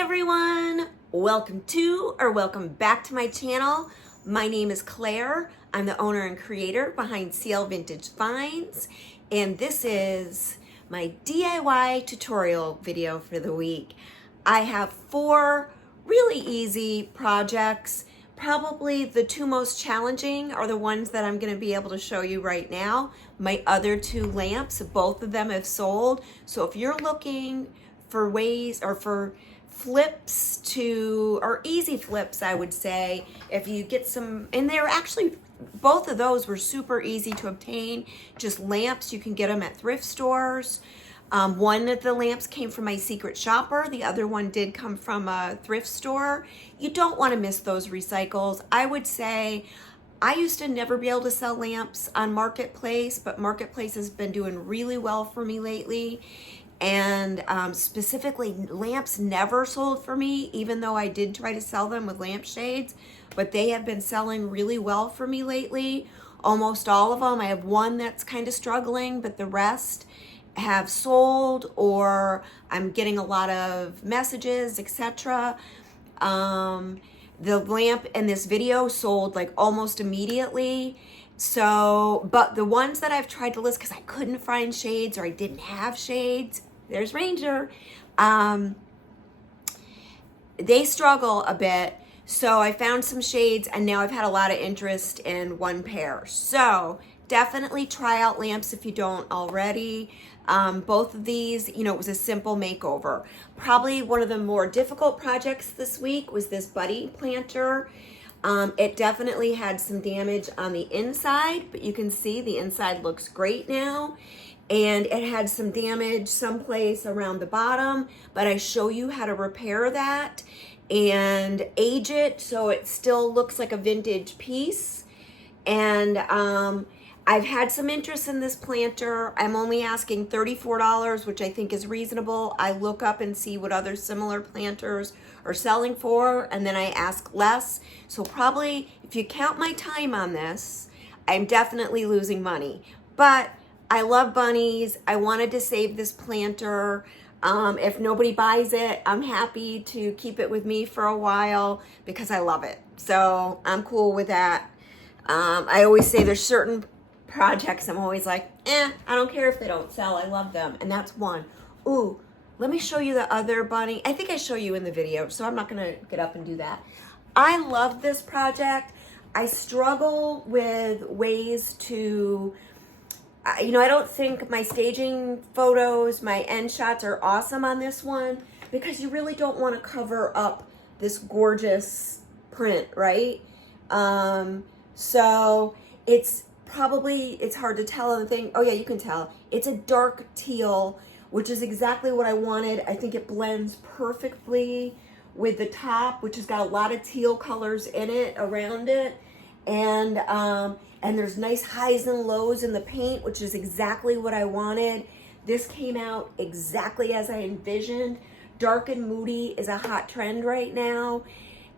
everyone, welcome back to my channel. My name is Claire. I'm the owner and creator behind CL Vintage Finds, and this is my DIY tutorial video for the week. I have 4 really easy projects. Probably the 2 most challenging are the ones that I'm going to be able to show you right now. My other 2 lamps, both of them have sold. So if you're looking for ways or for flips or easy flips, I would say, if you get some, and they're actually, both of those were super easy to obtain, just lamps. You can get them at thrift stores. One of the lamps came from my secret shopper. The other one did come from a thrift store. You don't want to miss those recycles. I would say I used to never be able to sell lamps on Marketplace, but Marketplace has been doing really well for me lately. And specifically, lamps never sold for me, even though I did try to sell them with lampshades, but they have been selling really well for me lately. Almost all of them. I have one that's kind of struggling, but the rest have sold, or I'm getting a lot of messages, etc. The lamp in this video sold like almost immediately. So, but the ones that I've tried to list because I couldn't find shades or I didn't have shades, there's Ranger, they struggle a bit. So I found some shades and now I've had a lot of interest in one pair. So definitely try out lamps if you don't already. Both of these, you know, it was a simple makeover. Probably one of the more difficult projects this week was this buddy planter. It definitely had some damage on the inside, but you can see the inside looks great now. And it had some damage someplace around the bottom, but I show you how to repair that and age it so it still looks like a vintage piece. And I've had some interest in this planter. I'm only asking $34, which I think is reasonable. I look up and see what other similar planters are selling for, and then I ask less. So probably, if you count my time on this, I'm definitely losing money. But I love bunnies. I wanted to save this planter. If nobody buys it, I'm happy to keep it with me for a while because I love it. So I'm cool with that. I always say there's certain projects I'm always like, I don't care if they don't sell. I love them. And that's one. Ooh, let me show you the other bunny. I think I show you in the video, so I'm not going to get up and do that. I love this project. I struggle with ways to, you know, I don't think my staging photos, my end shots are awesome on this one because you really don't want to cover up this gorgeous print, right? So it's hard to tell on the thing. Oh yeah, you can tell. It's a dark teal, which is exactly what I wanted. I think it blends perfectly with the top, which has got a lot of teal colors in it, around it. And there's nice highs and lows in the paint, which is exactly what I wanted. This came out exactly as I envisioned. Dark and moody is a hot trend right now.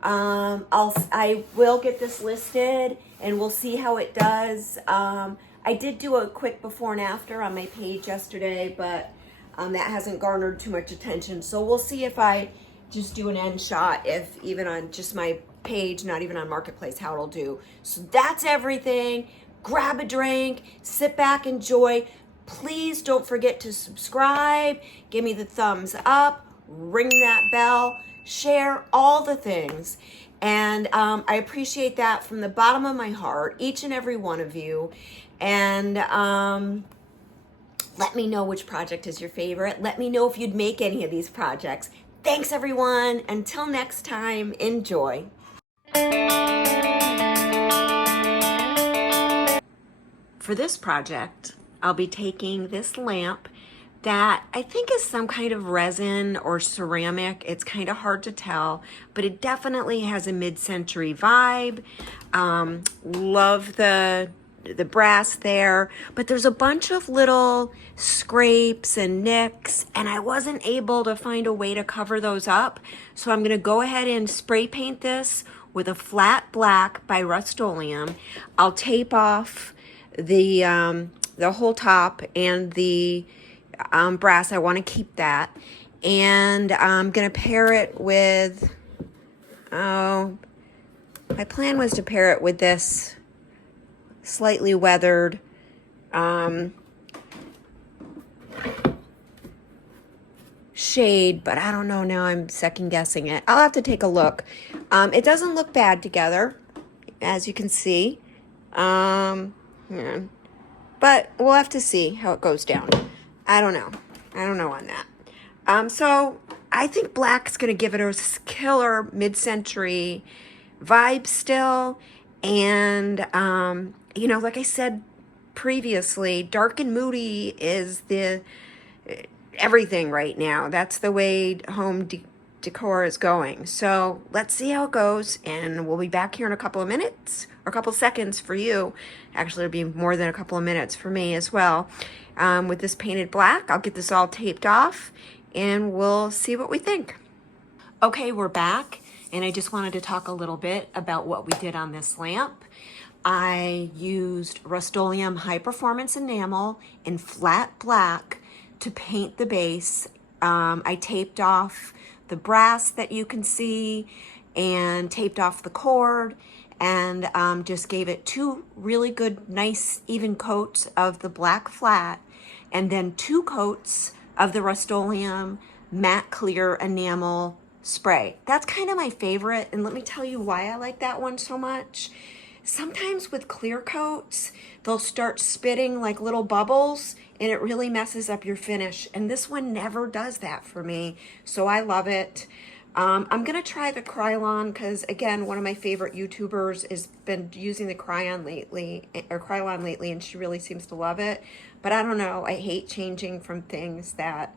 I will get this listed and we'll see how it does. I did do a quick before and after on my page yesterday, but that hasn't garnered too much attention. So we'll see if I just do an end shot, if even on just my page, not even on Marketplace, how it'll do. So that's everything. Grab a drink, sit back, enjoy. Please don't forget to subscribe, give me the thumbs up, ring that bell, share all the things. And I appreciate that from the bottom of my heart, each and every one of you. And let me know which project is your favorite. Let me know if you'd make any of these projects. Thanks, everyone. Until next time, enjoy. For this project, I'll be taking this lamp that I think is some kind of resin or ceramic. It's kind of hard to tell, but it definitely has a mid-century vibe. Love the brass there, but there's a bunch of little scrapes and nicks, and I wasn't able to find a way to cover those up. So I'm gonna go ahead and spray paint this with a flat black by Rust-Oleum. I'll tape off the whole top and the brass. I want to keep that, And I'm gonna pair it with, oh, my plan was to pair it with this slightly weathered shade, but I don't know, now I'm second guessing it. I'll have to take a look. It doesn't look bad together, as you can see. Yeah. But we'll have to see how it goes down. I don't know. I don't know on that. So I think black's gonna give it a killer mid-century vibe still. And, you know, like I said previously, dark and moody is the everything right now. That's the way home decor is going. So let's see how it goes, and we'll be back here in a couple of minutes, or a couple of seconds for you. Actually, it'll be more than a couple of minutes for me as well. With this painted black, I'll get this all taped off, and we'll see what we think. Okay, we're back, and I just wanted to talk a little bit about what we did on this lamp. I used Rust-Oleum High Performance Enamel in flat black to paint the base. I taped off the brass that you can see and taped off the cord, and just gave it 2 really good, nice, even coats of the black flat, and then 2 coats of the Rust-Oleum Matte Clear Enamel spray. That's kind of my favorite, and let me tell you why I like that one so much. Sometimes with clear coats, they'll start spitting like little bubbles, and it really messes up your finish. And this one never does that for me, so I love it. I'm gonna try the Krylon because, again, one of my favorite YouTubers has been using the Krylon lately, and she really seems to love it. But I don't know, I hate changing from things that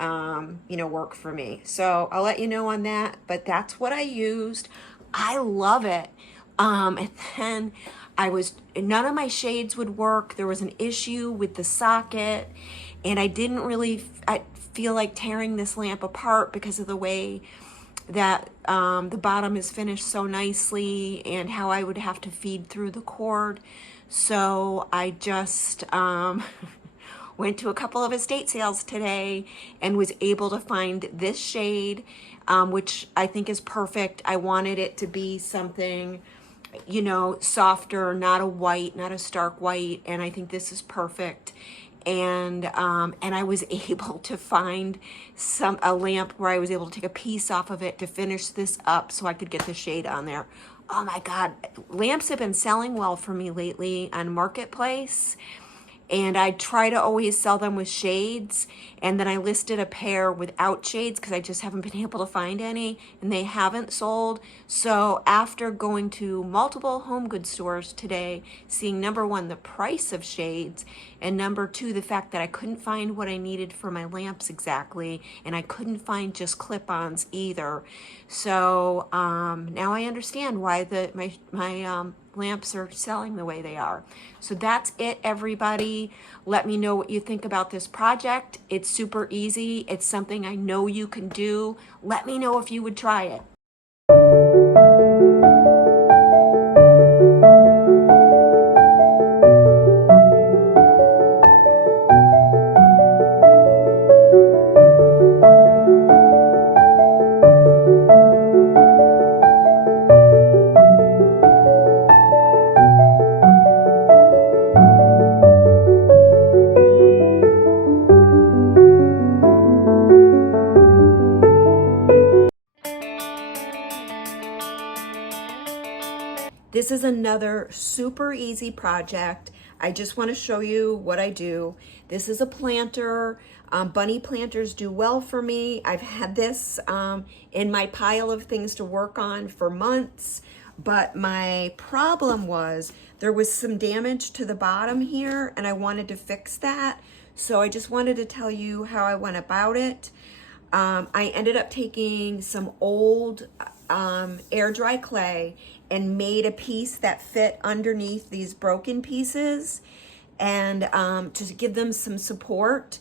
you know, work for me. So I'll let you know on that, but that's what I used. I love it. And then none of my shades would work. There was an issue with the socket, and I didn't really feel like tearing this lamp apart because of the way that the bottom is finished so nicely and how I would have to feed through the cord. So I just went to a couple of estate sales today and was able to find this shade, which I think is perfect. I wanted it to be something, you know, softer, not a white, not a stark white, and I think this is perfect. And I was able to find a lamp where I was able to take a piece off of it to finish this up so I could get the shade on there. Oh my God, lamps have been selling well for me lately on Marketplace. And I try to always sell them with shades, and then I listed a pair without shades because I just haven't been able to find any, and they haven't sold. So after going to multiple home goods stores today, seeing number 1, the price of shades, and number 2, the fact that I couldn't find what I needed for my lamps exactly, and I couldn't find just clip-ons either. So now I understand why my lamps are selling the way they are. So that's it, everybody. Let me know what you think about this project. It's super easy. It's something I know you can do. Let me know if you would try it. This is another super easy project. I just want to show you what I do. This is a planter. Bunny planters do well for me. I've had this in my pile of things to work on for months, but my problem was there was some damage to the bottom here, and I wanted to fix that. So I just wanted to tell you how I went about it. I ended up taking some old air dry clay and made a piece that fit underneath these broken pieces, and to give them some support.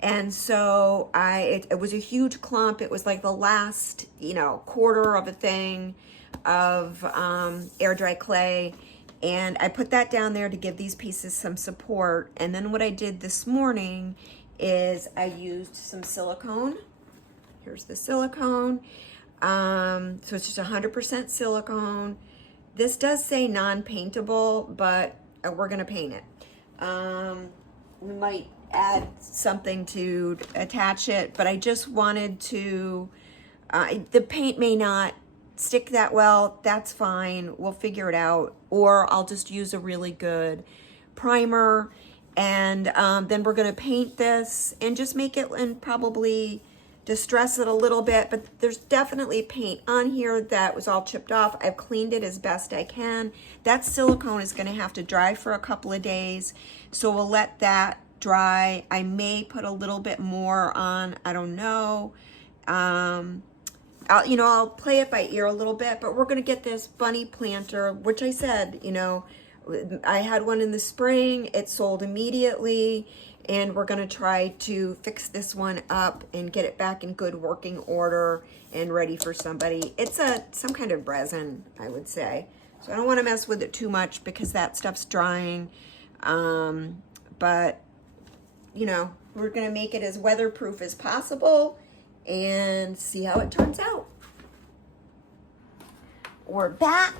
And so it was a huge clump. It was like the last, you know, quarter of a thing of air dry clay. And I put that down there to give these pieces some support. And then what I did this morning is I used some silicone Here's the silicone. So it's just 100% silicone. This does say non-paintable, but we're gonna paint it. We might add something to attach it, but I just wanted to, the paint may not stick that well, that's fine, we'll figure it out, or I'll just use a really good primer, and then we're gonna paint this and just make it, and probably distress it a little bit, but there's definitely paint on here that was all chipped off. I've cleaned it as best I can. That silicone is gonna have to dry for a couple of days, so we'll let that dry. I may put a little bit more on, I don't know. I'll play it by ear a little bit, but we're gonna get this bunny planter, which I said, I had one in the spring, it sold immediately, and we're gonna try to fix this one up and get it back in good working order and ready for somebody. It's some kind of resin, I would say. So I don't wanna mess with it too much because that stuff's drying. But we're gonna make it as weatherproof as possible and see how it turns out. We're back,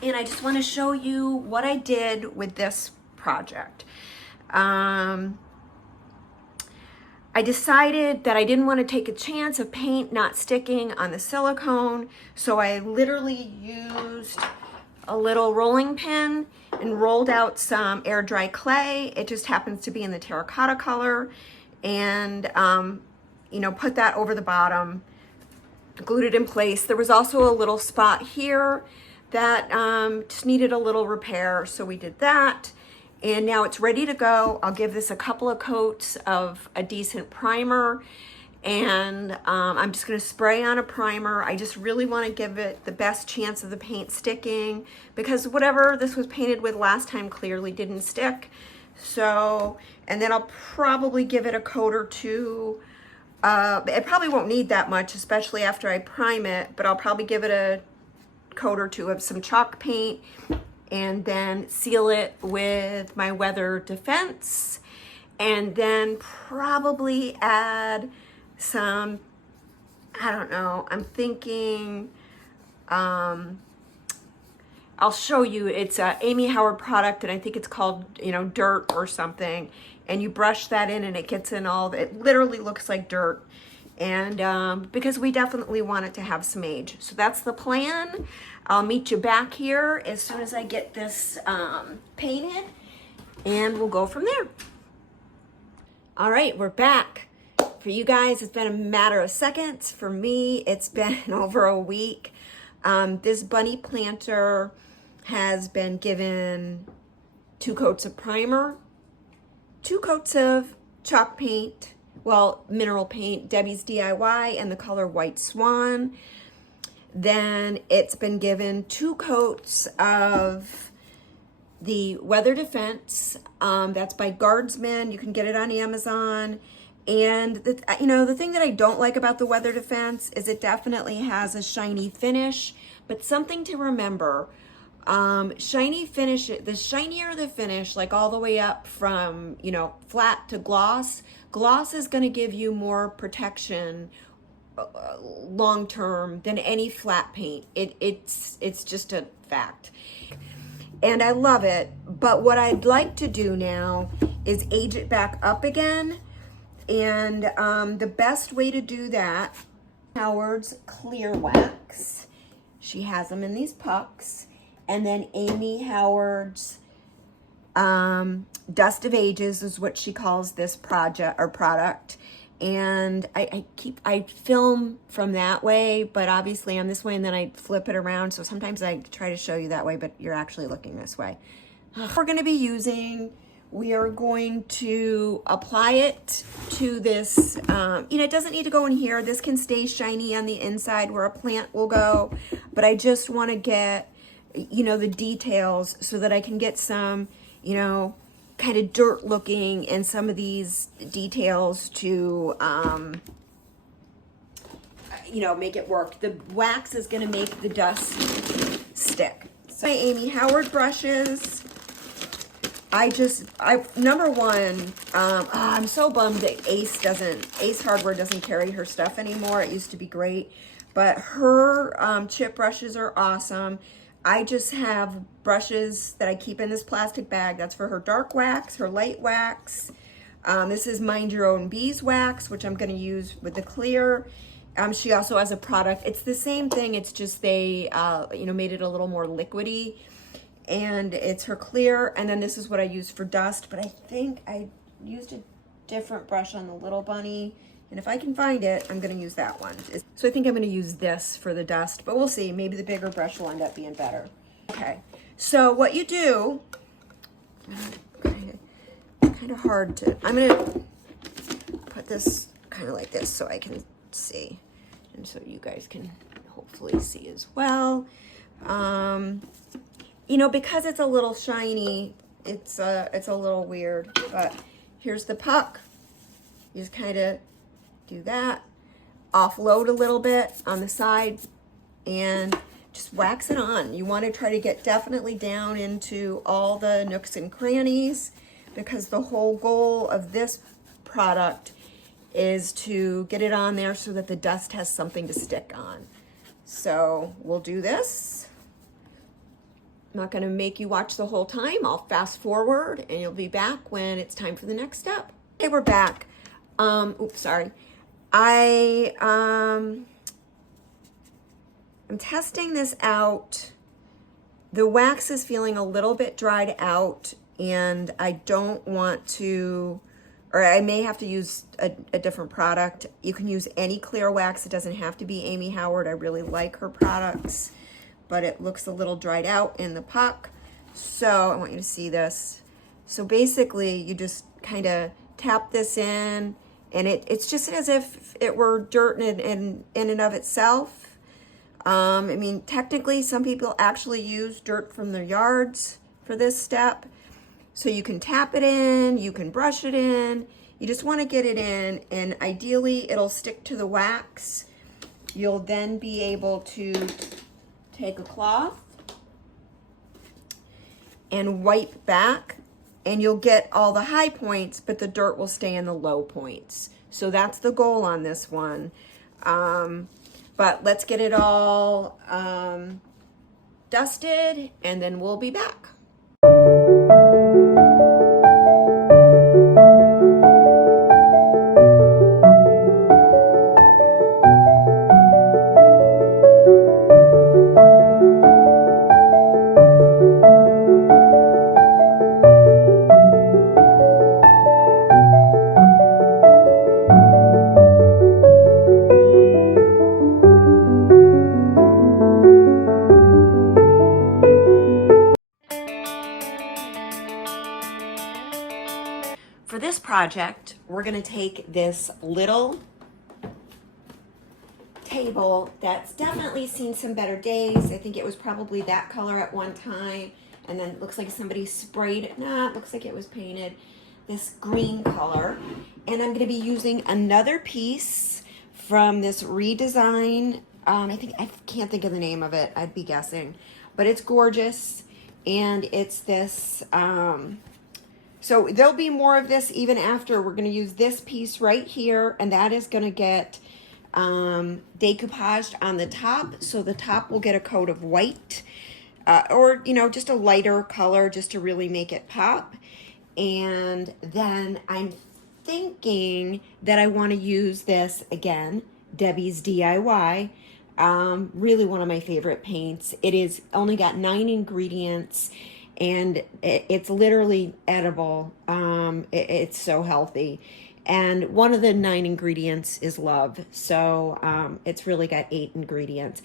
and I just wanna show you what I did with this project. I decided that I didn't want to take a chance of paint not sticking on the silicone, so I literally used a little rolling pin and rolled out some air dry clay. It just happens to be in the terracotta color, and put that over the bottom, glued it in place. There was also a little spot here that just needed a little repair, so we did that. And now it's ready to go. I'll give this a couple of coats of a decent primer, and I'm just gonna spray on a primer. I just really wanna give it the best chance of the paint sticking, because whatever this was painted with last time clearly didn't stick. So, and then I'll probably give it a coat or two. It probably won't need that much, especially after I prime it, but I'll probably give it a coat or two of some chalk paint, and then seal it with my weather defense, and then probably add some, I don't know, I'm thinking, I'll show you, it's a Amy Howard product, and I think it's called, dirt or something, and you brush that in and it gets in it literally looks like dirt. And because we definitely want it to have some age. So that's the plan. I'll meet you back here as soon as I get this painted, and we'll go from there. All right, we're back. For you guys, it's been a matter of seconds. For me, it's been over a week. This bunny planter has been given 2 coats of primer, 2 coats of chalk paint, mineral paint, Debbie's DIY, and the color White Swan. Then it's been given 2 coats of the Weather Defense. That's by Guardsman. You can get it on Amazon. And the thing that I don't like about the Weather Defense is it definitely has a shiny finish, but something to remember, shiny finish, the shinier the finish, like all the way up from, flat to gloss is going to give you more protection long-term than any flat paint. It's just a fact. And I love it, but what I'd like to do now is age it back up again. And the best way to do that, Howard's Clear Wax. She has them in these pucks. And then Amy Howard's Dust of Ages is what she calls this product. And I film from that way, but obviously I'm this way, and then I flip it around. So sometimes I try to show you that way, but you're actually looking this way. We are going to apply it to this, it doesn't need to go in here. This can stay shiny on the inside where a plant will go, but I just want to get, the details so that I can get some, kind of dirt looking, and some of these details to, make it work. The wax is going to make the dust stick. So my Amy Howard brushes, number one, I'm so bummed that Ace Hardware doesn't carry her stuff anymore. It used to be great, but her chip brushes are awesome. I just have brushes that I keep in this plastic bag. That's for her dark wax, her light wax. This is Mind Your Own Beeswax, which I'm going to use with the clear. She also has a product. It's the same thing. It's just they, made it a little more liquidy. And it's her clear. And then this is what I use for dust. But I think I used a different brush on the little bunny. And if I can find it, I'm going to use that one. So I think I'm going to use this for the dust. But we'll see. Maybe the bigger brush will end up being better. Okay. So what you do, kind of hard to, I'm going to put this kind of like this so I can see. And so you guys can hopefully see as well. Because it's a little shiny, it's a little weird, but here's the puck. You just kind of do that, offload a little bit on the side, and just wax it on. You want to try to get definitely down into all the nooks and crannies, because the whole goal of this product is to get it on there so that the dust has something to stick on. So we'll do this. I'm not going to make you watch the whole time. I'll fast forward and you'll be back when it's time for the next step. Okay, we're back. Oops, sorry. I'm testing this out. The wax is feeling a little bit dried out, and I don't want to, or I may have to use a different product. You can use any clear wax. It doesn't have to be Amy Howard. I really like her products, but it looks a little dried out in the puck. So I want you to see this. So basically you just kind of tap this in, and it's just as if it were dirt in and of itself. Technically some people actually use dirt from their yards for this step. So you can tap it in, you can brush it in. You just want to get it in, and ideally it'll stick to the wax. You'll then be able to take a cloth and wipe back, and you'll get all the high points, but the dirt will stay in the low points. So that's the goal on this one. But let's get it all dusted, and then we'll be back. For this project, we're going to take this little table that's definitely seen some better days. I think it was probably that color at one time, and then it looks like somebody sprayed it. Nah, it looks like it was painted this green color. And I'm going to be using another piece from this redesign. I can't think of the name of it. I'd be guessing, but it's gorgeous, and it's this. So there'll be more of this even after. We're going to use this piece right here, and that is going to get decoupaged on the top. So the top will get a coat of white, or just a lighter color, just to really make it pop. And then I'm thinking that I want to use this again, Debbie's DIY. Really one of my favorite paints. It is only got 9 ingredients. And it's literally edible. It's so healthy. And one of the 9 ingredients is love. So it's really got 8 ingredients.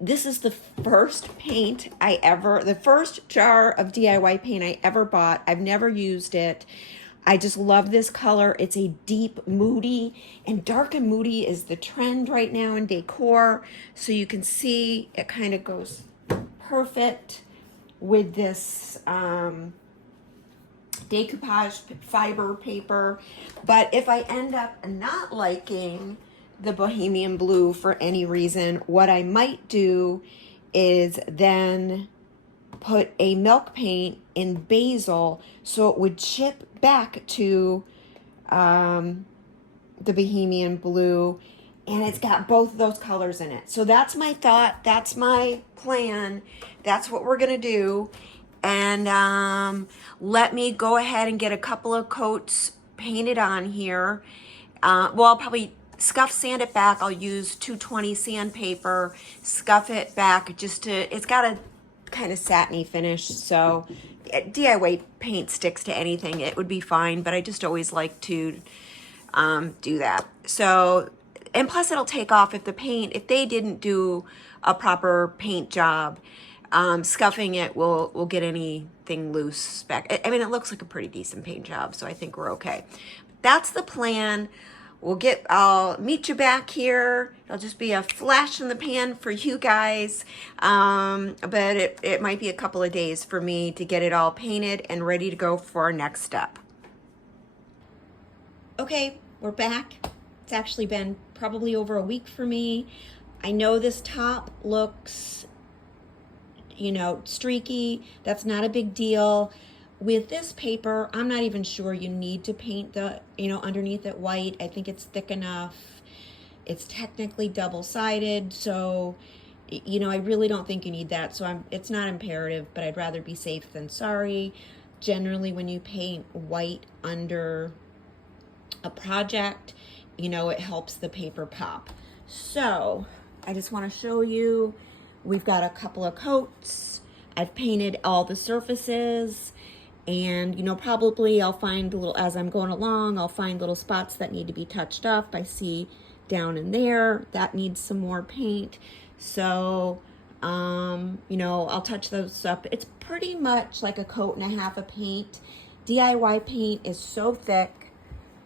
This is the first the first jar of DIY paint I ever bought. I've never used it. I just love this color. It's a deep moody, and dark and moody is the trend right now in decor. So you can see it kind of goes perfect with this decoupage fiber paper. But if I end up not liking the Bohemian Blue for any reason, what I might do is then put a milk paint in basil so it would chip back to the Bohemian blue, and it's got both of those colors in it. So that's my thought, that's my plan, that's what we're gonna do. And let me go ahead and get a couple of coats painted on here. Well, I'll probably scuff sand it back. I'll use 220 sandpaper, scuff it back just to, it's got a kind of satiny finish, so DIY paint sticks to anything, it would be fine, but I just always like to do that. So, and plus it'll take off if they didn't do a proper paint job. Scuffing it will get anything loose back. I mean, it looks like a pretty decent paint job, so I think we're okay. That's the plan. I'll meet you back here. It'll just be a flash in the pan for you guys. But it might be a couple of days for me to get it all painted and ready to go for our next step. Okay, we're back. It's actually been probably over a week for me. I know this top looks, you know, streaky. That's not a big deal. With this paper, I'm not even sure you need to paint the, you know, underneath it white. I think it's thick enough. It's technically double-sided, so, you know, I really don't think you need that. So it's not imperative, but I'd rather be safe than sorry. Generally, when you paint white under a project, you know, it helps the paper pop. So I just want to show you, we've got a couple of coats. I've painted all the surfaces, and, you know, probably I'll find as I'm going along, I'll find little spots that need to be touched up. I see down in there that needs some more paint. So, you know, I'll touch those up. It's pretty much like a coat and a half of paint. DIY paint is so thick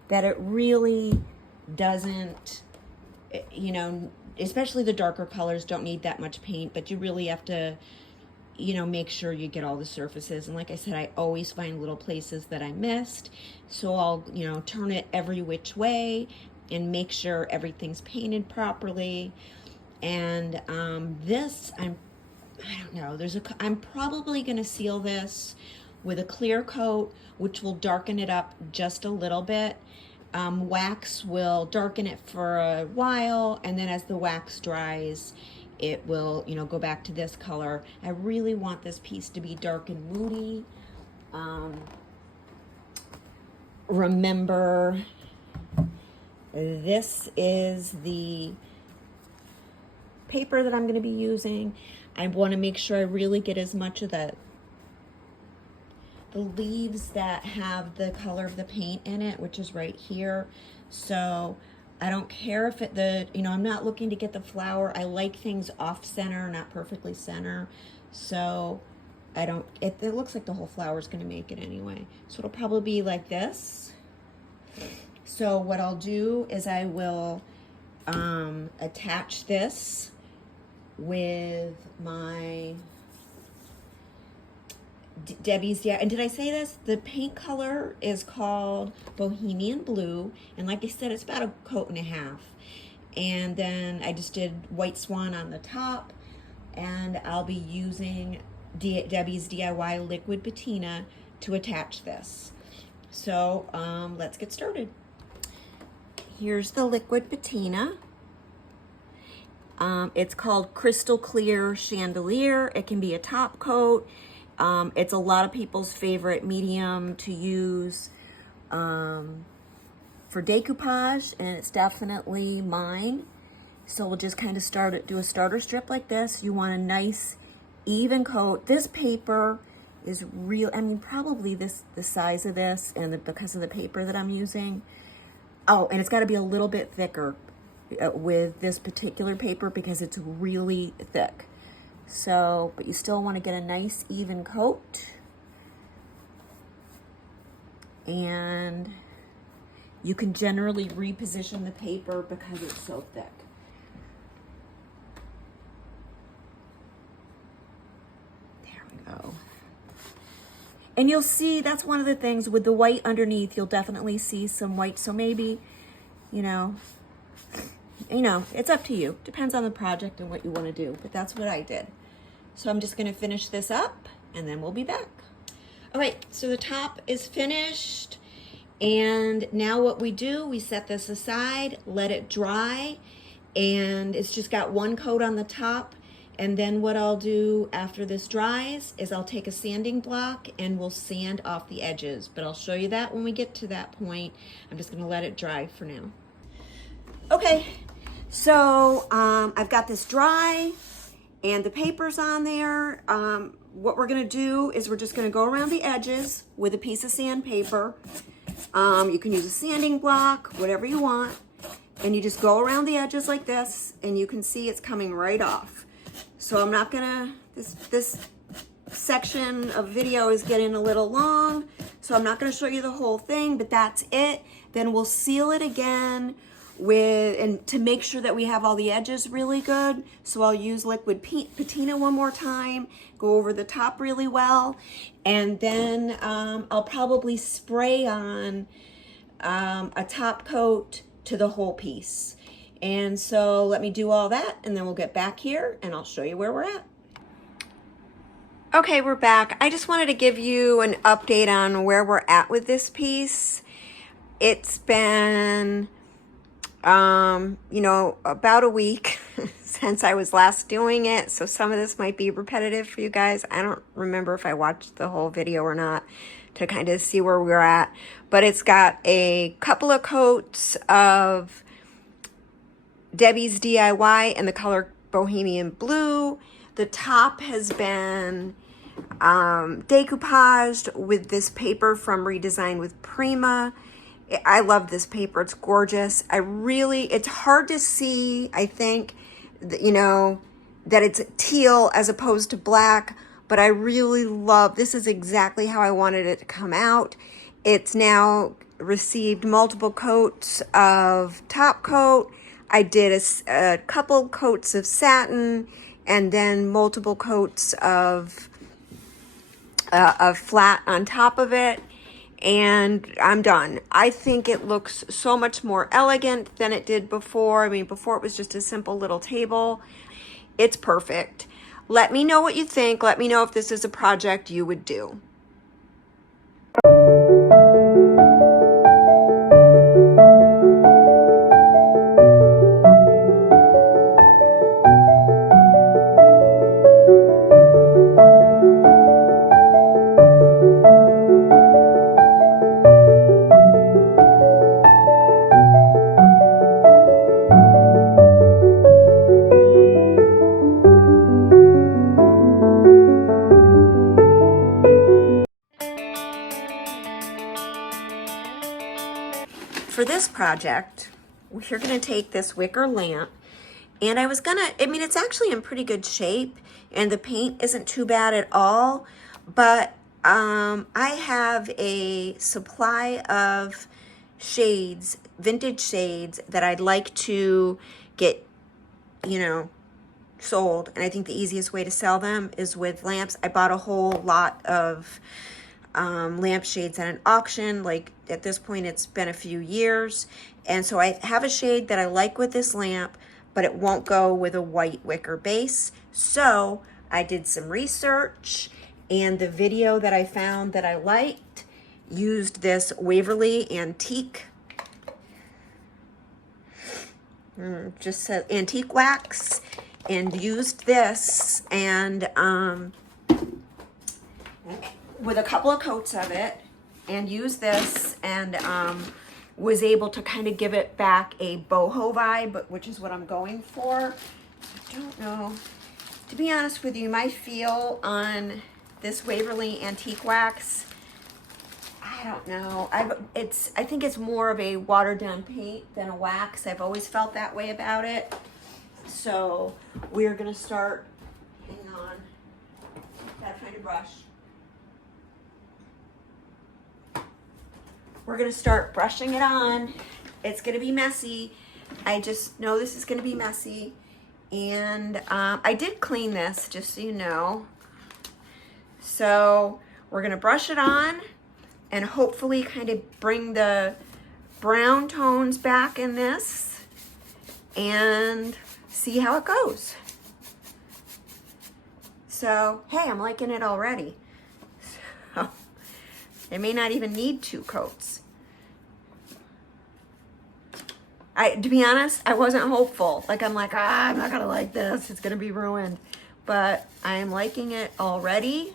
that it really doesn't, you know, especially the darker colors don't need that much paint, but you really have to, you know, make sure you get all the surfaces. And like I said, I always find little places that I missed. So I'll, you know, turn it every which way and make sure everything's painted properly. And this, I don't know, I'm probably gonna seal this with a clear coat, which will darken it up just a little bit. Wax will darken it for a while, and then as the wax dries, it will, you know, go back to this color. I really want this piece to be dark and moody. Remember, this is the paper that I'm going to be using. I want to make sure I really get as much of the leaves that have the color of the paint in it, which is right here. So I don't care if you know, I'm not looking to get the flower. I like things off center, not perfectly center. So it looks like the whole flower is going to make it anyway. So it'll probably be like this. So what I'll do is I will attach this with my Debbie's, yeah, and did I say this? The paint color is called Bohemian Blue, and like I said, it's about a coat and a half. And then I just did White Swan on the top, and I'll be using Debbie's DIY Liquid Patina to attach this. So let's get started. Here's the Liquid Patina. It's called Crystal Clear Chandelier. It can be a top coat. It's a lot of people's favorite medium to use for decoupage, and it's definitely mine. So we'll just kind of do a starter strip like this. You want a nice even coat. This paper is real, I mean, probably the size of this, and because of the paper that I'm using. Oh, and it's got to be a little bit thicker with this particular paper because it's really thick. So, but you still want to get a nice even coat. And you can generally reposition the paper because it's so thick. There we go. And you'll see, that's one of the things with the white underneath, you'll definitely see some white. So maybe, you know, it's up to you. Depends on the project and what you want to do, but that's what I did. So I'm just going to finish this up and then we'll be back. All right, so the top is finished. And now what we do, we set this aside, let it dry, and it's just got one coat on the top. And then what I'll do after this dries is I'll take a sanding block and we'll sand off the edges. But I'll show you that when we get to that point. I'm just gonna let it dry for now. Okay, so I've got this dry and the paper's on there. What we're gonna do is we're just gonna go around the edges with a piece of sandpaper. You can use a sanding block, whatever you want. And you just go around the edges like this and you can see it's coming right off. So I'm not gonna, this section of video is getting a little long, so I'm not gonna show you the whole thing, but that's it. Then we'll seal it again and to make sure that we have all the edges really good. So I'll use liquid patina one more time, go over the top really well, and then I'll probably spray on a top coat to the whole piece. And so let me do all that and then we'll get back here and I'll show you where we're at. Okay, we're back. I just wanted to give you an update on where we're at with this piece. It's been, you know, about a week since I was last doing it. So some of this might be repetitive for you guys. I don't remember if I watched the whole video or not to kind of see where we're at. But it's got a couple of coats of Debbie's DIY in the color Bohemian Blue. The top has been decoupaged with this paper from Redesign with Prima. I love this paper. It's gorgeous. It's hard to see, I think, you know, that it's teal as opposed to black, but I really love, this is exactly how I wanted it to come out. It's now received multiple coats of top coat. I did a couple coats of satin and then multiple coats of flat on top of it. And I'm done. I think it looks so much more elegant than it did before. I mean, before it was just a simple little table. It's perfect. Let me know what you think. Let me know if this is a project you would do. For this project, we're gonna take this wicker lamp and I mean, it's actually in pretty good shape and the paint isn't too bad at all, but I have a supply of shades, vintage shades that I'd like to get, you know, sold. And I think the easiest way to sell them is with lamps. I bought a whole lot of lampshades at an auction. Like at this point it's been a few years, and so I have a shade that I like with this lamp, but it won't go with a white wicker base. So I did some research, and the video that I found that I liked used this Waverly Antique, just said antique wax, and used this and with a couple of coats of it, and used this and was able to kind of give it back a boho vibe, which is what I'm going for. I don't know, to be honest with you, my feel on this Waverly Antique Wax, I don't know. I think it's more of a watered down paint than a wax. I've always felt that way about it. So we're gonna start, hang on, gotta find a brush. We're gonna start brushing it on. It's gonna be messy. I just know this is gonna be messy. And I did clean this, just so you know. So we're gonna brush it on and hopefully kind of bring the brown tones back in this and see how it goes. So, hey, I'm liking it already. So, it may not even need 2 coats. To be honest, I wasn't hopeful. Like, I'm like, I'm not gonna like this. It's gonna be ruined. But I am liking it already.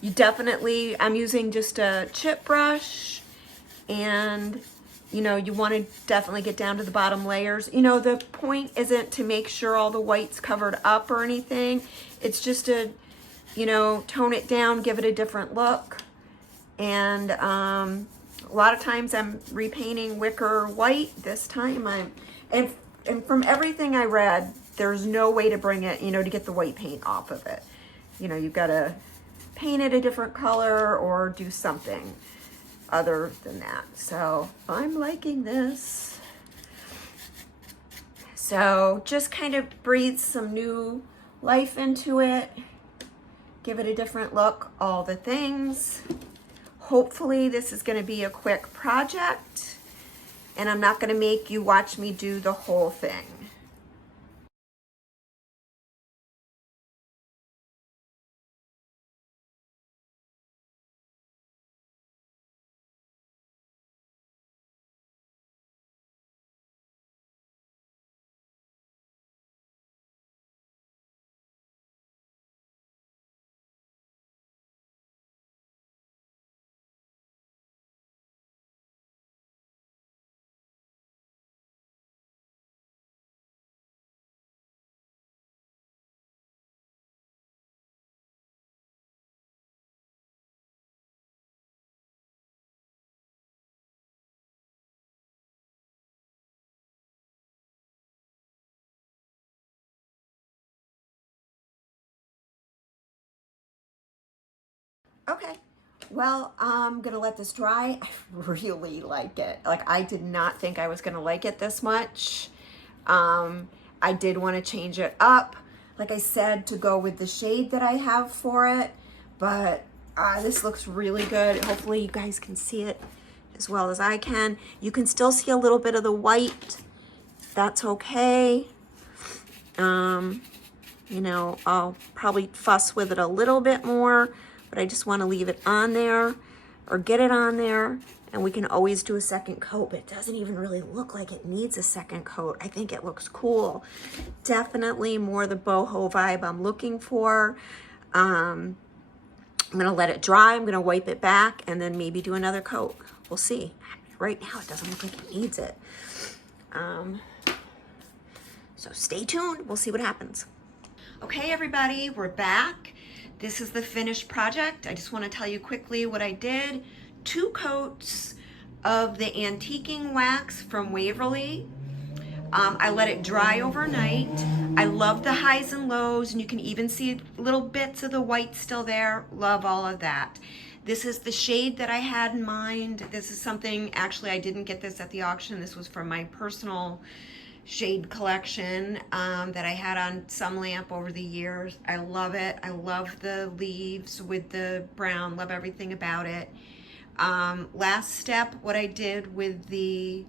You definitely, I'm using just a chip brush, and you know, you want to definitely get down to the bottom layers. You know, the point isn't to make sure all the white's covered up or anything. It's just to, you know, tone it down, give it a different look. And a lot of times I'm repainting wicker white. This time and from everything I read, there's no way to bring it, you know, to get the white paint off of it. You know, you've got to paint it a different color or do something other than that. So I'm liking this. So just kind of breathe some new life into it. Give it a different look, all the things. Hopefully this is going to be a quick project, and I'm not going to make you watch me do the whole thing. Okay, well, I'm gonna let this dry. I really like it. Like, I did not think I was gonna like it this much. I did want to change it up, like I said, to go with the shade that I have for it, but this looks really good. Hopefully you guys can see it as well as I can. You can still see a little bit of the white. That's okay. You know, I'll probably fuss with it a little bit more, but I just want to leave it on there or get it on there, and we can always do a second coat, but it doesn't even really look like it needs a second coat. I think it looks cool. Definitely more the boho vibe I'm looking for. I'm gonna let it dry. I'm gonna wipe it back and then maybe do another coat. We'll see. Right now it doesn't look like it needs it. So stay tuned. We'll see what happens. Okay, everybody, we're back. This is the finished project. I just want to tell you quickly what I did. 2 coats of the antiquing wax from Waverly. I let it dry overnight. I love the highs and lows, and you can even see little bits of the white still there. Love all of that. This is the shade that I had in mind. This is something, actually, I didn't get this at the auction. This was from my personal shade collection that I had on some lamp over the years. I love it. I love the leaves with the brown. Love everything about it. Last step, what I did with the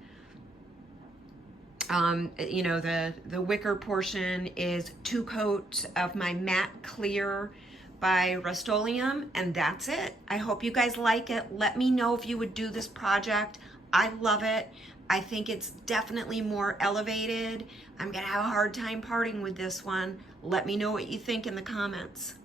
you know, the wicker portion is 2 coats of my matte clear by Rust-Oleum, and that's it. I hope you guys like it. Let me know if you would do this project. I love it. I think it's definitely more elevated. I'm gonna have a hard time parting with this one. Let me know what you think in the comments.